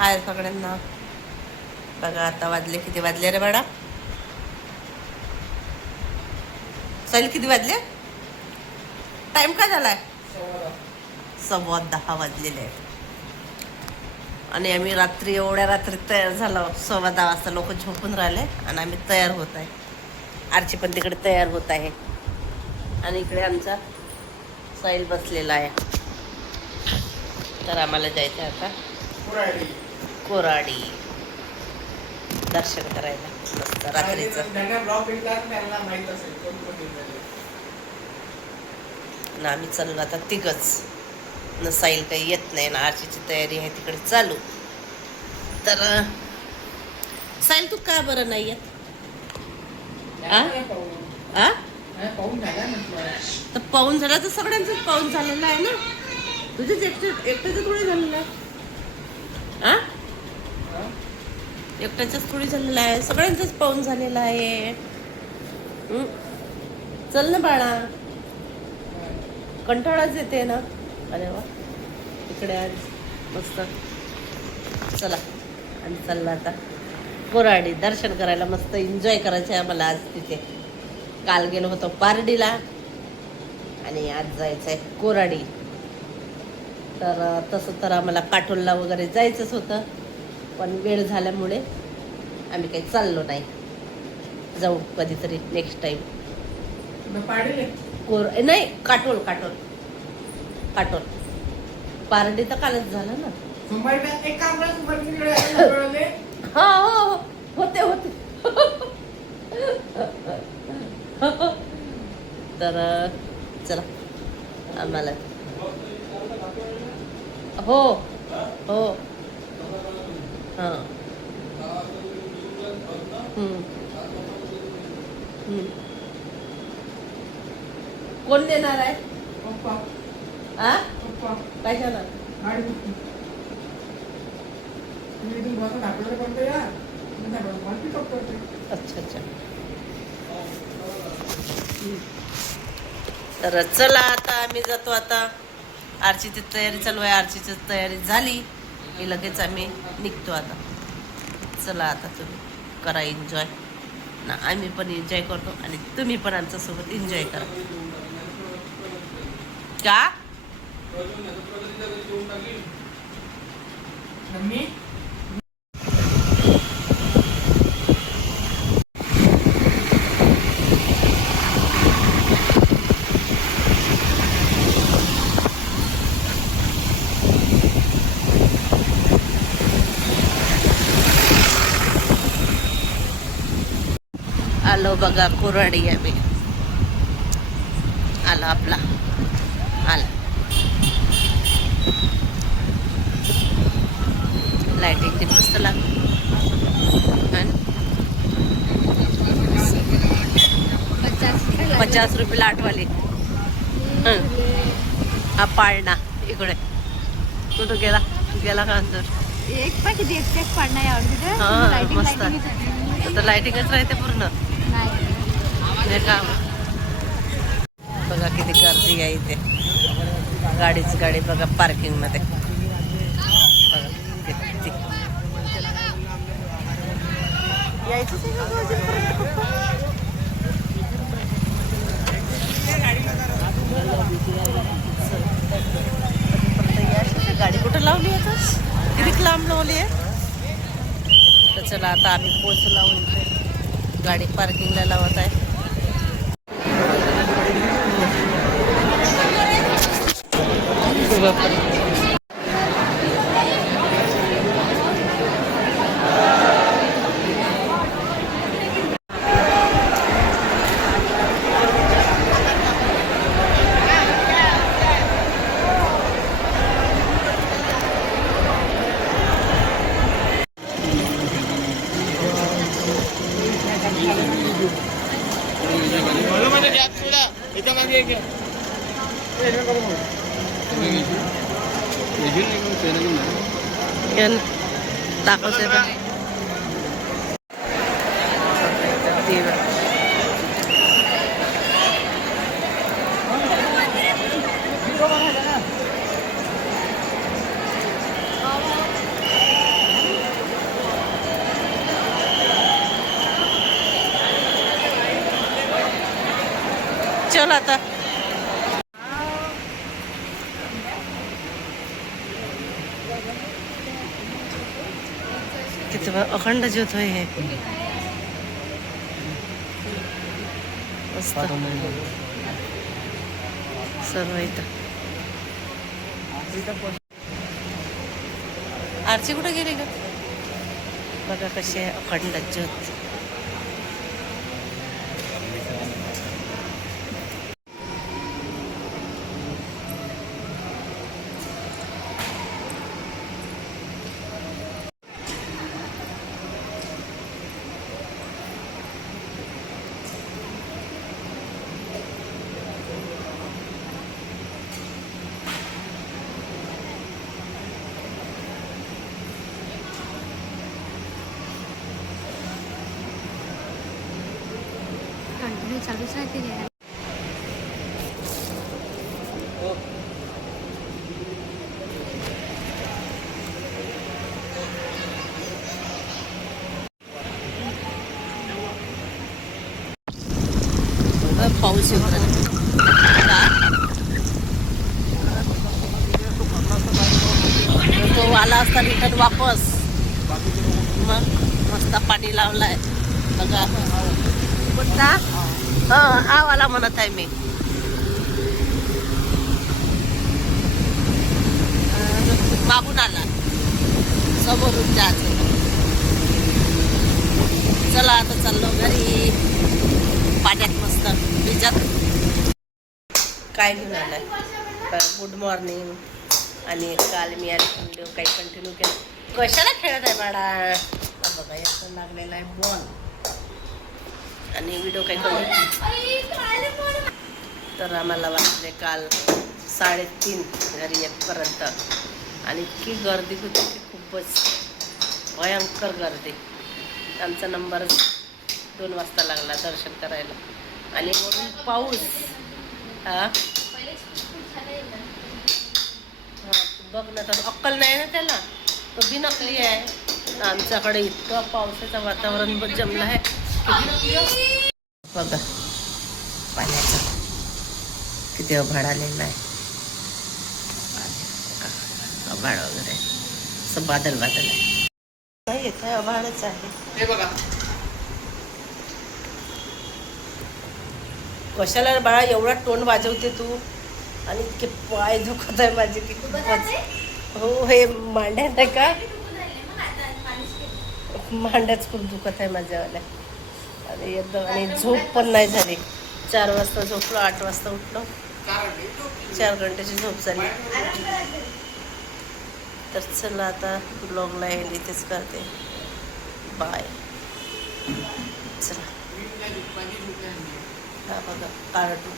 हाय सगळ्यांना. बघा आता वाजले किती वाजले रे बाळा? साईल किती वाजले? टाइम काय झालाय? सव्वा दहा वाजलेले आणि आम्ही रात्री एवढ्या रात्री तयार झालो. सव्वा दहा वाजता लोक झोपून राहिले आणि आम्ही तयार होत आहे. आरची पण तिकडे तयार होत आहे. आणि इकडे आमचा साईल बसलेला आहे. तर आम्हाला जायचं आहे आता. कोराडी. दर्शन करायला. मस्त रात्रीचं. आम्ही चाललो आता तिघच. न साईल काही येत नाही ना आरचीची तयारी आहे तिकडे चालू. तर साईल तू का बरं नाही येत? तर पाऊन झाला तर सगळ्यांचंच पाऊन झालेलं आहे ना? तुझेच एकटे एकट्याचं थोडी झालेलं आहे. आ? एकट्याच्याच थोडी झालेलं आहे. सगळ्यांचंच पाहून झालेला आहे. चल ना बाळा. कंटाळाच येते ना? अरे वा. इकडे आज मस्त. चला. आणि चाललं आता. कोराडी दर्शन करायला मस्त एन्जॉय करायचं आहे आम्हाला आज तिथे. काल गेलो होतो पारडीला. आणि आज जायचं आहे कोराडी. तर तसं तर आम्हाला काटोलला वगैरे जायचंच होतं. पण वेळ झाल्यामुळे आम्ही काही चाललो नाही. जाऊ कधीतरी नेक्स्ट टाईम कोर नाही काटोल काटोल. काटोल. पारडी तर कालच झालं ना. हा हो हो होते होते. तर चला. आम्हाला. हो हो हां. कोण देणार आहे? आ? काय जाणार अच्छा अच्छा. तर चला आता आम्ही जातो आता. आरचीची तयारी चालू आहे आरचीची तयारी झाली. की लगेच आम्ही निघतो आता. चला आता तुम्ही करा एन्जॉय ना आम्ही पण एन्जॉय करतो आणि तुम्ही पण आमच्यासोबत एन्जॉय करा. का आलो बघा कोराडी आम्ही आला आपला. आला. लाइटिंग किती मस्त लागली. हं? पचास रुपये आठवाली हं. पाळणा इकडे. कुठं गेला? गेला का अंदर? एक पाडणार यावर हा, मस्त. आहे. आता लाइटिंगच राहते पूर्ण. नाही बघा किती गर्दी आहे इथे. गाडीच गाडी बघा पार्किंगमध्ये. बघा किती. गाडी कुठं लावली आहे तर? किती लांब लावली आहे? तर चला आता आम्ही पोच लावून गाडी पार्किंगला लावत आहे. Yan. Tacos ito. Chola ta. बा- अखंड ज्योत होय हे. सर्व इथं. आरची कुठे गेली ग? बघा कशी आहे अखंड ज्योत. कंटिन्यू चालूच राहते रे. बघा, पाऊस येत तो आला असता रिटर्न वापस मग मस्त पाणी लावलाय बघा कोणता हा हा वाला म्हणत आहे मी. अं, मागून आला समोरून जायचं चला आता चाललो घरी. पाण्यात मस्त भिजत. काय घेऊन आलाय? गुड मॉर्निंग आणि काल मी आणि व्हिडिओ काही कंटिन्यू केलं. कशाला खेळत आहे बाळा? बघा याचं लागलेला आहे बॉल आणि व्हिडिओ काही करू तर आम्हाला वाटले काल साडेतीन घरी येतपर्यंत. आणि इतकी गर्दी होती की खूपच भयंकर गर्दी. आमचा नंबर दोन वाजता लागला दर्शन करायला. आणि वरून पाऊस. हा? बघ ना तर अक्कल नाही ना त्याला. तो बिनकली आहे. आमच्याकडे इतकं पावसाचं वातावरण जमलं आहे. बघा पाण्याचं किती अभाळ आलेलं आहे. अभाळ वगैरे. असं बादल बादल आहे. नाही येत आहे. अभाळच आहे कशाला बाळा एवढा तोंड वाजवते तू? आणि इतके पाय दुखत आहे माझे की खूपच. हो हे मांड्या नाही का? मांड्याच खूप दुखत आहे माझ्यावाल्या. आणि एकदम आणि झोप पण नाही झाली. चार वाजता झोपलो आठ वाजता उठलो. चार घंट्याची झोप झाली. तर चला आता ब्लॉगला एंड इथेच करते. बाय चला. हा बघा कार्टून